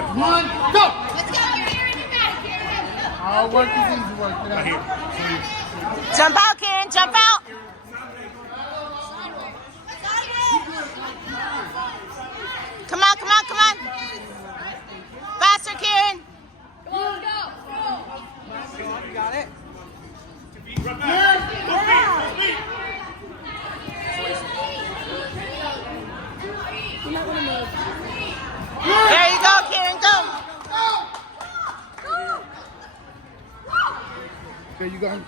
got Come on, go! Let's go, Keiran. You got it, Keiran. All work is easy work. right here. Jump out, Keiran. Jump out. Come on, come on, come on. Faster, Keiran. Come on, let's go. You got it. There you go, Keiran. Go. There you go. Nice,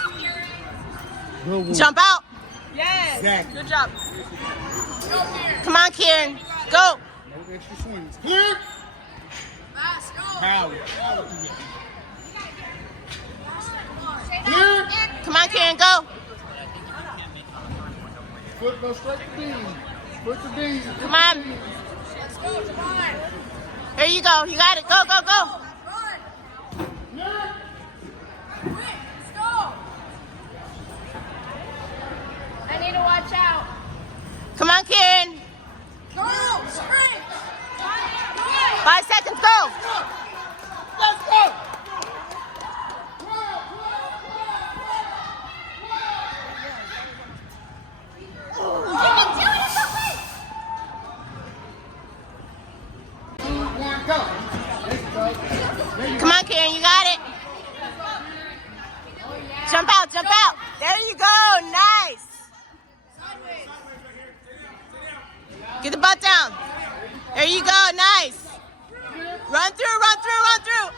Keiran. Good one. Jump out. Yes. Exactly. Good job. Go, Keiran. Come on, Keiran. Go. No extra swings. Clear. Fast, go. Power. Power through it. Stay Clear. back. Come on, Keiran. Go. Foot go straight to beam. Foot to beam. Come on. Let's go, Javon. There you go. You got it. Go, go, go. Run. Clear. Quick, let's go. I need to watch out. Come on, Keiran. Go, sprint. 5 seconds. Go. Let's go. Go. Let's go. Come on, Keiran. You got it. Jump out. Jump out. There you go. Nice. Get the butt down. There you go. Nice. Run through. Run through. Run through.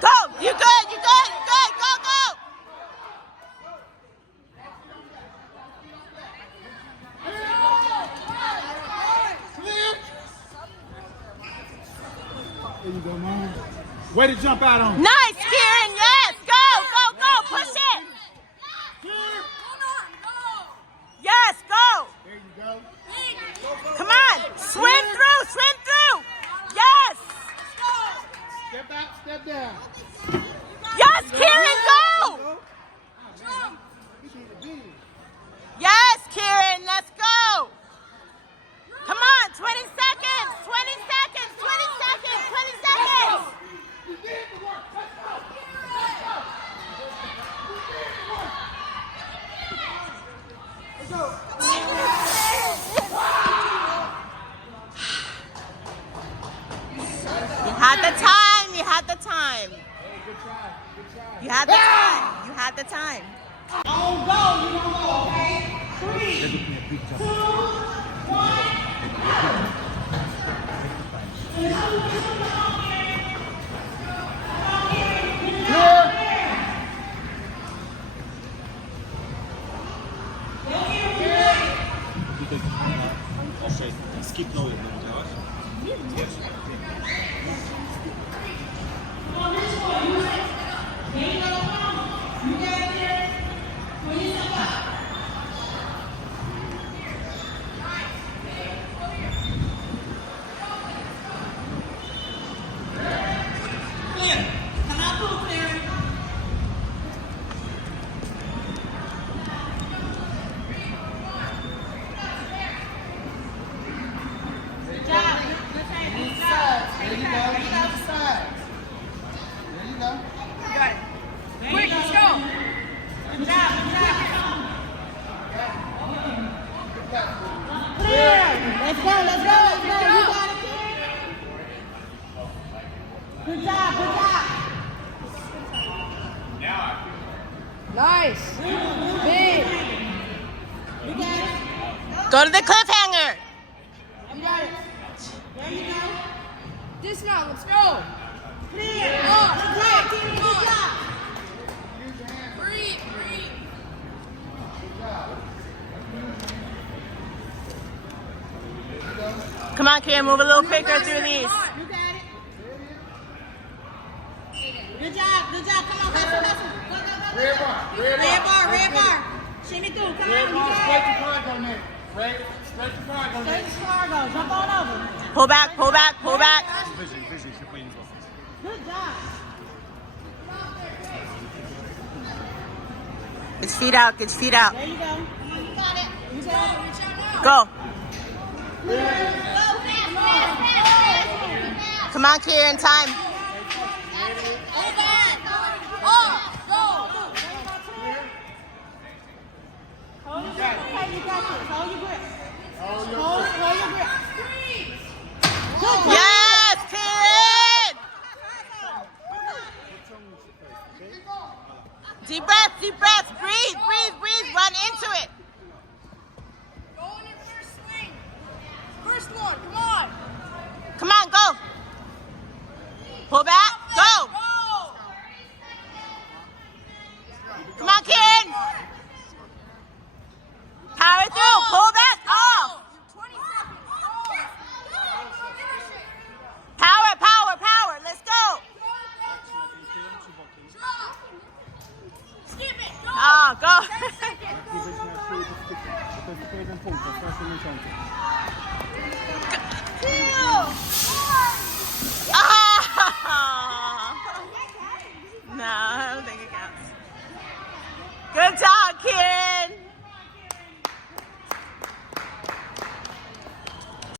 Go. You good. You good. You good. Go. Go. There you go, man. Way to jump out on. Nice, Keiran. Yes. Go. Go. Go. Push it. Yes. Go. There you go. Come on. Swim through. Swim through. Yes. Step out, step down. Yes, Keiran. Go. Yes, Keiran. Let's go. Come on. 20 seconds. 20 seconds. 20 seconds. 20 seconds. You did the work. Let's go. Let's go. Let's go. You had the time. You had the time. Hey, good try. Good try. You had the time. You had the time. On go. You don't go, okay? 3, 2, 1. Skipnął jedną, widziałaś? There you go. Side. There you go. Quick, let's go. Good job. Good job. Clear. Let's go. Let's go. Let's go. You got it, kid. Good job. Good job. Nice. Big. You got it. Go to the cliffhanger. You got it. There you go. Dismount, let's go. Clear. Oh, Good job, team. Good job. Breathe, breathe. Come on, Keiran. Move a little quicker through these. You got it. Good job. Good job. Come on, hustle, hustle. Go, go, go, go. Red bar. Red bar. Red bar. Shimmy through. Come Red on. bar. You Straight got to cargo net. Right? Straight to cargo it. net. Straight to cargo. Jump on over. Pull back. Pull back. Pull back. Wyżej, wyżej się powinien złapać. Good job. Get your feet out. Get your feet out. There you go. You got it. You got it. Go. Go fast, fast, fast. Come on, Keiran, time. Hold on. Oh, go. Hold your grip. Okay, you got this. Hold your grip. Hold your grip. Yes, Keiran! Deep breath, breathe, run into it. Go in your first swing. First one, come on. Come on, go. Pull back.